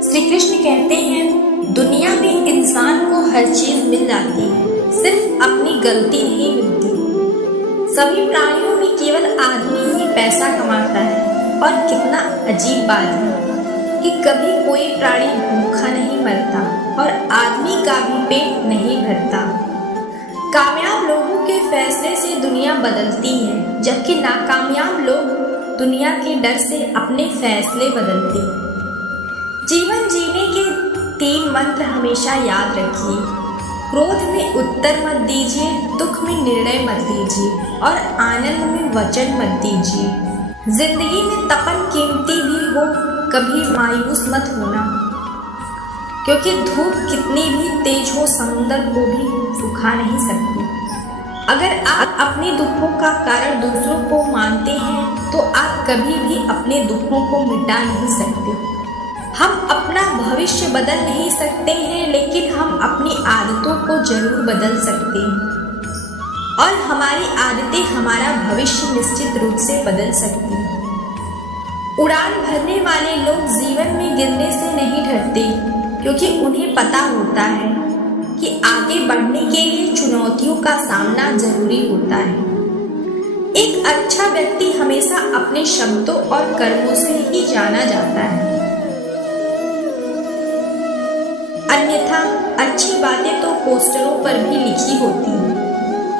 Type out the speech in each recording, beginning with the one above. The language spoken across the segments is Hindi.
श्री कृष्ण कहते हैं, दुनिया में इंसान को हर चीज मिल जाती है, सिर्फ अपनी गलती नहीं मिलती। सभी प्राणियों में केवल आदमी ही पैसा कमाता है। और कितना अजीब बात है कि कभी कोई प्राणी भूखा नहीं मरता और आदमी का भी पेट नहीं भरता। कामयाब लोगों के फैसले से दुनिया बदलती है, जबकि नाकामयाब लोग दुनिया के डर से अपने फैसले बदलते हैं। जीवन जीने के 3 मंत्र हमेशा याद रखिए। क्रोध में उत्तर मत दीजिए, दुख में निर्णय मत दीजिए और आनंद में वचन मत दीजिए। जिंदगी में तपन कीमती भी हो, कभी मायूस मत होना, क्योंकि धूप कितनी भी तेज हो समुद्र को भी सुखा नहीं सकती। अगर आप अपने दुखों का कारण दूसरों को मानते हैं तो आप कभी भी अपने दुखों को मिटा नहीं सकते। हम अपना भविष्य बदल नहीं सकते हैं, लेकिन हम अपनी आदतों को जरूर बदल सकते हैं और हमारी आदतें हमारा भविष्य निश्चित रूप से बदल सकती हैं। उड़ान भरने वाले लोग जीवन में गिरने से नहीं डरते, क्योंकि उन्हें पता होता है कि आगे बढ़ने के लिए चुनौतियों का सामना जरूरी होता है। एक अच्छा व्यक्ति हमेशा अपने शब्दों और कर्मों से ही जाना जाता है, अन्यथा अच्छी बातें तो पोस्टरों पर भी लिखी होती हैं।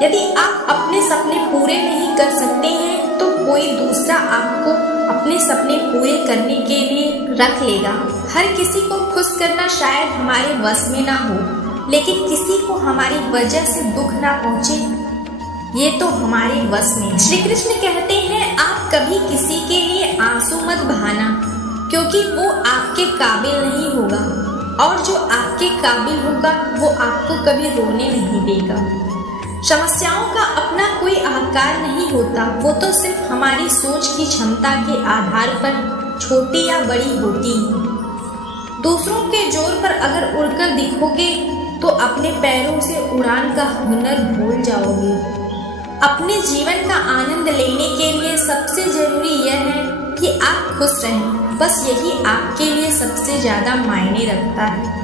यदि आप अपने सपने पूरे नहीं कर सकते हैं तो कोई दूसरा आपको अपने सपने पूरे करने के लिए रख लेगा। हर किसी को खुश करना शायद हमारे वश में ना हो, लेकिन किसी को हमारी वजह से दुख ना पहुंचे, ये तो हमारे वश में। श्री कृष्ण कहते हैं, आप कभी किसी के लिए आंसू मत बहाना, क्योंकि वो आपके काबिल नहीं होगा, और जो आपके काबिल होगा वो आपको कभी रोने नहीं देगा। समस्याओं का अपना कोई आकार नहीं होता, वो तो सिर्फ हमारी सोच की क्षमता के आधार पर छोटी या बड़ी होती है। दूसरों के जोर पर अगर उड़कर दिखोगे तो अपने पैरों से उड़ान का हुनर भूल जाओगे। अपने जीवन का आनंद लेने के लिए सबसे जरूरी यह है कि आप खुश रहें, बस यही आपके लिए सबसे ज्यादा मायने रखता है।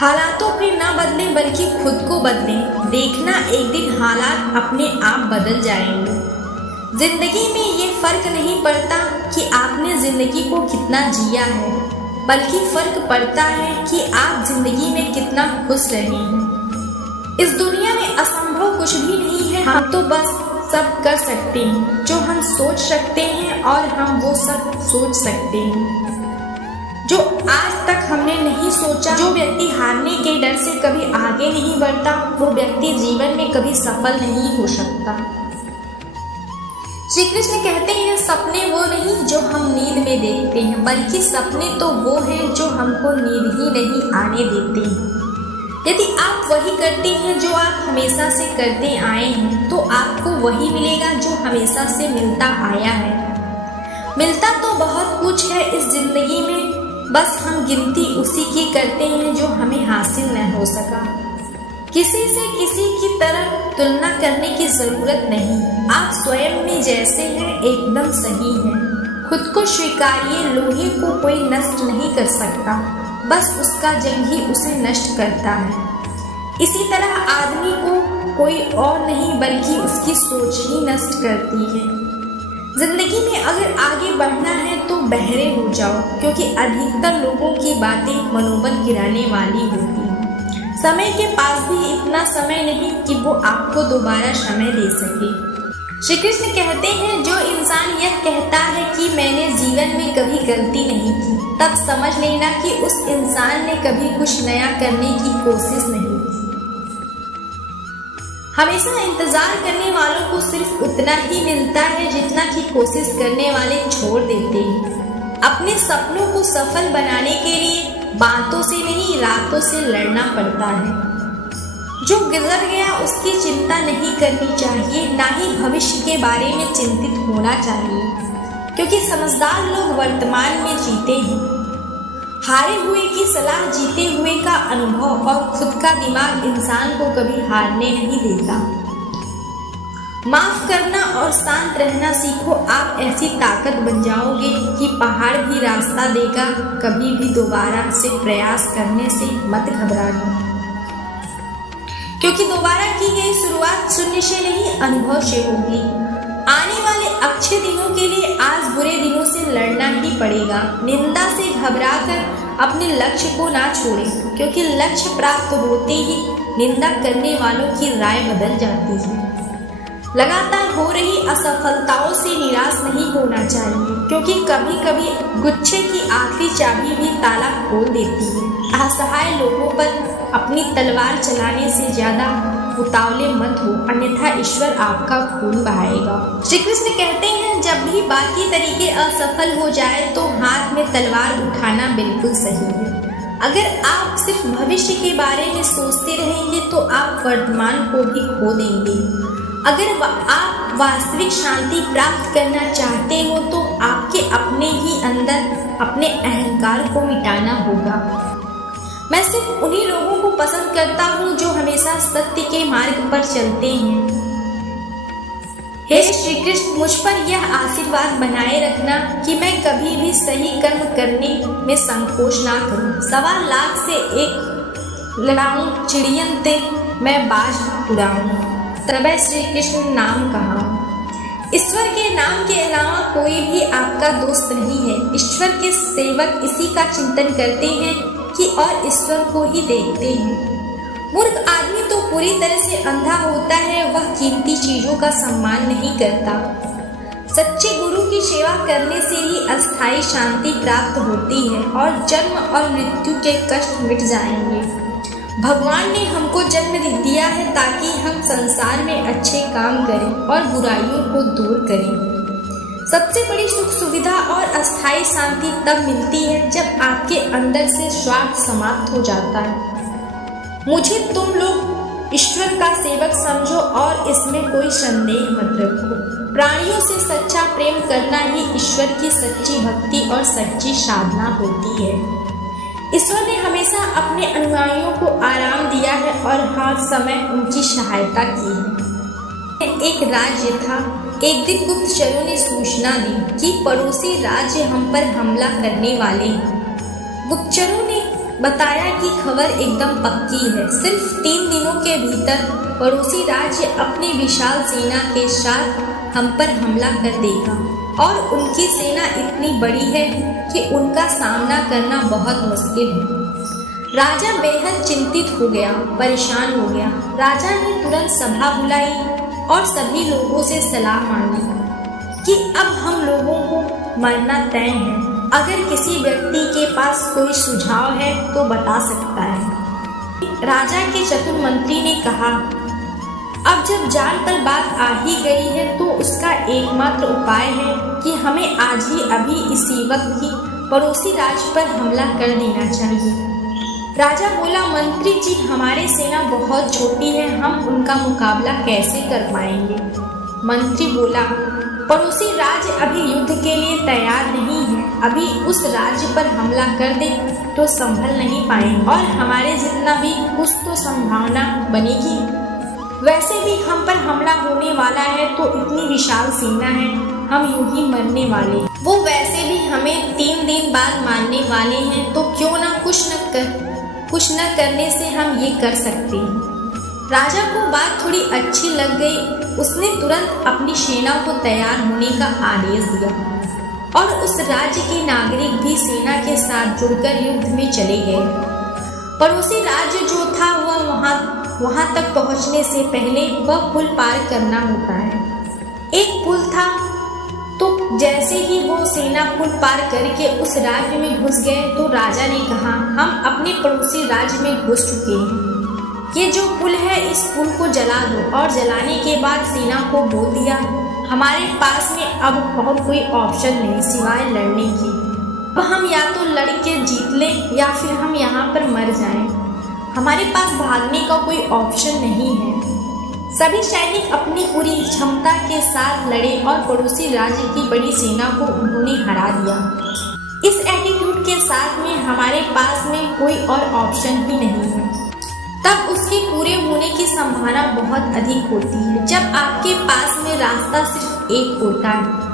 हालातों पे ना बदलें बल्कि खुद को बदलें। देखना एक दिन हालात अपने आप बदल जाएंगे। जिंदगी में ये फर्क नहीं पड़ता कि आपने जिंदगी को कितना जिया है, बल्कि फर्क पड़ता है कि आप जिंदगी में कितना खुश रहे हैं। इस दुनिया में असंभव कुछ भी नहीं है। हम तो बस सब कर सकते हैं जो हम सोच सकते हैं, और हम वो सब सोच सकते हैं जो आज तक हमने नहीं सोचा। जो व्यक्ति हारने के डर से कभी आगे नहीं बढ़ता, वो व्यक्ति जीवन में कभी सफल नहीं हो सकता। श्री कृष्ण कहते हैं, सपने वो नहीं जो हम नींद में देखते हैं, बल्कि सपने तो वो हैं जो हमको नींद ही नहीं आने देते हैं। यदि आप वही करते हैं जो आप हमेशा से करते आए हैं, तो आपको वही मिलेगा जो हमेशा से मिलता आया है। मिलता तो बहुत कुछ है इस जिंदगी में, बस हम गिनती उसी की करते हैं जो हमें हासिल न हो सका। किसी से किसी की तरह तुलना करने की जरूरत नहीं। आप स्वयं में जैसे हैं एकदम सही हैं। खुद को स्वीकारिए। लोहे को कोई नष्ट नहीं कर सकता, बस उसका जंग ही उसे नष्ट करता है। इसी तरह आदमी को कोई और नहीं बल्कि उसकी सोच ही नष्ट करती है। जिंदगी में अगर आगे बढ़ना है तो बहरे हो जाओ, क्योंकि अधिकतर लोगों की बातें मनोबल गिराने वाली होती हैं। समय के पास भी इतना समय नहीं कि वो आपको दोबारा समय दे सके। श्री कृष्ण कहते हैं, जो इंसान यह कहता है कि मैंने जीवन में कभी गलती नहीं की, तब समझ लेना कि उस इंसान ने कभी कुछ नया करने की कोशिश नहीं की। हमेशा इंतजार करने वालों को सिर्फ उतना ही मिलता है जितना कि कोशिश करने वाले छोड़ देते हैं। अपने सपनों को सफल बनाने के लिए बातों से नहीं, रातों से लड़ना पड़ता है। जो गुजर गया उसकी चिंता नहीं करनी चाहिए, ना ही भविष्य के बारे में चिंतित होना चाहिए, क्योंकि समझदार लोग वर्तमान में जीते हैं। हारे हुए की सलाह जीते हुए का अनुभव, और खुद का दिमाग इंसान को कभी हारने नहीं देता। माफ करना और शांत रहना सीखो। आप ऐसी ताकत बन जाओगे कि पहाड़ भी रास्ता देगा। कभी भी दोबारा से प्रयास करने से मत घबराना, क्योंकि दोबारा की गई शुरुआत शून्य से नहीं, अनुभव से होगी। आने वाले अच्छे दिनों के लिए आज बुरे दिनों से लड़ना ही पड़ेगा। निंदा से घबराकर अपने लक्ष्य को ना छोड़ें, क्योंकि लक्ष्य प्राप्त होते ही निंदा करने वालों की राय बदल जाती है। लगातार हो रही असफलताओं से निराश नहीं होना चाहिए, क्योंकि कभी कभी गुच्छे की आखिरी चाबी भी ताला खोल देती है। असहाय लोगों पर अपनी तलवार चलाने से ज्यादा उतावले मत हो, अन्यथा ईश्वर आपका खून बहाएगा। श्री कृष्ण कहते हैं, जब भी बाकी तरीके असफल हो जाए तो हाथ में तलवार उठाना बिल्कुल सही है। अगर आप सिर्फ भविष्य के बारे में सोचते रहेंगे तो आप वर्तमान को भी खो देंगे। अगर आप वास्तविक शांति प्राप्त करना चाहते हो तो आपके अपने ही अंदर अपने अहंकार को मिटाना होगा। मैं सिर्फ उन्हीं लोगों को पसंद करता हूँ जो हमेशा सत्य के मार्ग पर चलते हैं। हे श्री कृष्ण, मुझ पर यह आशीर्वाद बनाए रखना कि मैं कभी भी सही कर्म करने में संकोच ना करूं। 1.25 लाख से एक लड़ाऊं चिड़ियन ते मैं बाज उड़ाऊं। तबै श्री कृष्ण नाम कहा। ईश्वर के नाम के अलावा कोई भी आपका दोस्त नहीं है। ईश्वर के सेवक इसी का चिंतन करते हैं कि और ईश्वर को ही देखते हैं। मूर्ख आदमी तो पूरी तरह से अंधा होता है, वह कीमती चीजों का सम्मान नहीं करता। सच्चे गुरु की सेवा करने से ही अस्थायी शांति प्राप्त होती है और जन्म और मृत्यु के कष्ट मिट जाएंगे। भगवान ने हमको जन्म दिया है ताकि हम संसार में अच्छे काम करें और बुराइयों को दूर करें। सबसे बड़ी सुख सुविधा और अस्थायी शांति तब मिलती है जब आपके अंदर से स्वार्थ समाप्त हो जाता है। मुझे तुम लोग ईश्वर का सेवक समझो और इसमें कोई संदेह मत रखो। प्राणियों से सच्चा प्रेम करना ही ईश्वर की सच्ची भक्ति और सच्ची साधना होती है। ईश्वर ने हमेशा अपने अनुयायियों को आराम दिया है और हर समय उनकी सहायता की है। एक राज्य था। एक दिन गुप्तचरों ने सूचना दी कि पड़ोसी राज्य हम पर हमला करने वाले हैं। गुप्तचरों ने बताया कि खबर एकदम पक्की है। सिर्फ 3 दिनों के भीतर पड़ोसी राज्य अपनी विशाल सेना के साथ हम पर हमला कर देगा और उनकी सेना इतनी बड़ी है कि उनका सामना करना बहुत मुश्किल है। राजा बेहद चिंतित हो गया, परेशान हो गया। राजा ने तुरंत सभा बुलाई और सभी लोगों से सलाह मांगी कि अब हम लोगों को मरना तय है। अगर किसी व्यक्ति के पास कोई सुझाव है तो बता सकता है। राजा के चतुर मंत्री ने कहा, अब जब जान पर बात आ ही गई है तो उसका एकमात्र उपाय है कि हमें आज ही अभी इसी वक्त ही पड़ोसी राज्य पर हमला कर देना चाहिए। राजा बोला, मंत्री जी, हमारी सेना बहुत छोटी है, हम उनका मुकाबला कैसे कर पाएंगे? मंत्री बोला, पड़ोसी राज्य अभी युद्ध के लिए तैयार नहीं है। अभी उस राज्य पर हमला कर दे तो संभल नहीं पाएंगे और हमारे जितना भी कुछ तो संभावना बनेगी। वैसे भी हम पर हमला होने वाला है तो इतनी विशाल सेना है, हम यूं ही मरने वाले। वो वैसे भी हमें 3 दिन बाद मारने वाले हैं, तो क्यों ना कुछ न करने से हम ये कर सकते हैं। राजा को बात थोड़ी अच्छी लग गई। उसने तुरंत अपनी सेना को तैयार होने का आदेश दिया और उस राज्य के नागरिक भी सेना के साथ जुड़कर युद्ध में चले गए। पड़ोसी राज्य जो था वहां तक पहुंचने से पहले वह पुल पार करना होता है। एक पुल था, तो जैसे ही वो सेना पुल पार करके उस राज्य में घुस गए तो राजा ने कहा, हम अपने पड़ोसी राज्य में घुस चुके हैं। ये जो पुल है इस पुल को जला दो। और जलाने के बाद सेना को बोल दिया, हमारे पास में अब और कोई ऑप्शन नहीं सिवाय लड़ने की। अब हम या तो लड़ के जीत लें या फिर हम यहाँ पर मर जाएं। हमारे पास भागने का कोई ऑप्शन नहीं है। सभी सैनिक अपनी पूरी क्षमता के साथ लड़े और पड़ोसी राज्य की बड़ी सेना को उन्होंने हरा दिया। इस एटीट्यूड के साथ में हमारे पास में कोई और ऑप्शन ही नहीं है। तब उसके पूरे होने की संभावना बहुत अधिक होती है। जब आपके पास में रास्ता सिर्फ एक होता है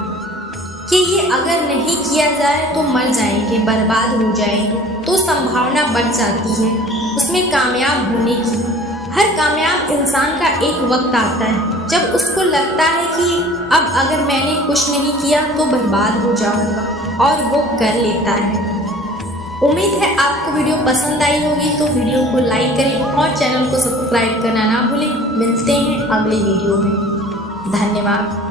कि ये अगर नहीं किया जाए तो मर जाएंगे, बर्बाद हो जाएंगे, तो संभावना बढ़ जाती है उसमें कामयाब होने की। हर कामयाब इंसान का एक वक्त आता है जब उसको लगता है कि अब अगर मैंने कुछ नहीं किया तो बर्बाद हो जाऊंगा, और वो कर लेता है। उम्मीद है आपको वीडियो पसंद आई होगी, तो वीडियो को लाइक करें और चैनल को सब्सक्राइब करना ना भूलें। मिलते हैं अगले वीडियो में। धन्यवाद।